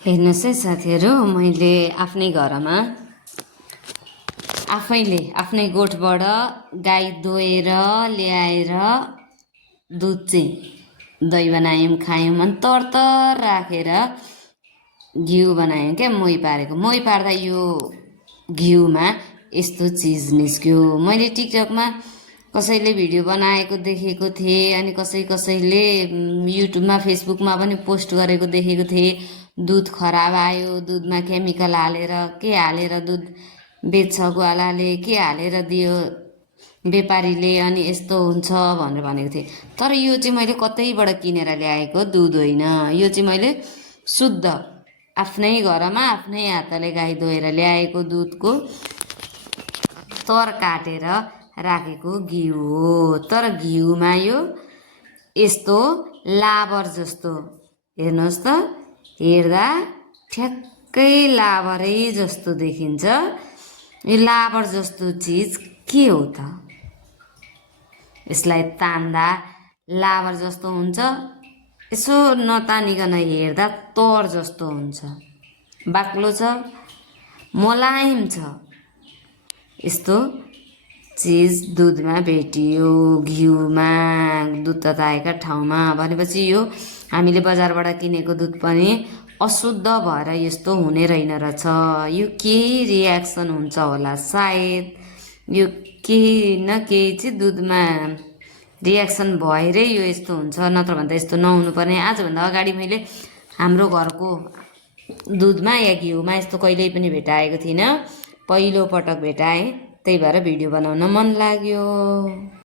हेर्नुहोस् है साथीहरू, मैले आफ्नै घरमा आफ्नै गोठबाट गाई दोहेर ल्याएर दुध चाहिँ दही बनायौँ, खायौँ। अनि तरतर राखेर घिउ बनायौँ क्या। मोही पारेको, मोही पार्दा यो घिउमा यस्तो चिज निस्क्यो। मैले टिकटकमा कसैले भिडियो बनाएको देखेको थिएँ, अनि कसैले युट्युबमा फेसबुकमा पनि पोस्ट गरेको देखेको थिएँ। दुध खराब आयो, दुधमा केमिकल हालेर के हालेर दुध बेच्छ ग्वालाले, के हालेर दियो व्यापारीले, अनि यस्तो हुन्छ भनेर भनेको थिएँ। तर यो चाहिँ मैले कतैबाट किनेर ल्याएको दुध होइन। यो चाहिँ मैले शुद्ध आफ्नै घरमा आफ्नै हातले गाई दोहेर ल्याएको दुधको तर काटेर राखेको घिउ हो। तर घिउमा यो यस्तो लाबर जस्तो, हेर्नुहोस् त, हेर्दा ठ्याक्कै लाबरै जस्तो देखिन्छ। यो लाबर जस्तो चिज के हो त? यसलाई तान्दा लाबर जस्तो हुन्छ, यसो नतानिकन हेर्दा तर जस्तो हुन्छ। बाक्लो छ, मोलायम छ। यस्तो चिज दुधमा भेटियो, घिउमा, दुध तताएका ठाउँमा भनेपछि यो हामीले बजारबाट किनेको दुध पनि अशुद्ध भएर यस्तो हुने रहेन रहेछ। यो केही रियाक्सन हुन्छ होला सायद। यो केही न केही चाहिँ दुधमा रियाक्सन भएरै यो यस्तो हुन्छ, नत्र भन्दा यस्तो नहुनु पर्ने। आजभन्दा अगाडि मैले हाम्रो घरको दुधमा या घिउमा यस्तो कहिल्यै पनि भेटाएको थिइनँ। पहिलो पटक भेटाएँ, त्यही भएर भिडियो बनाउन मन लाग्यो।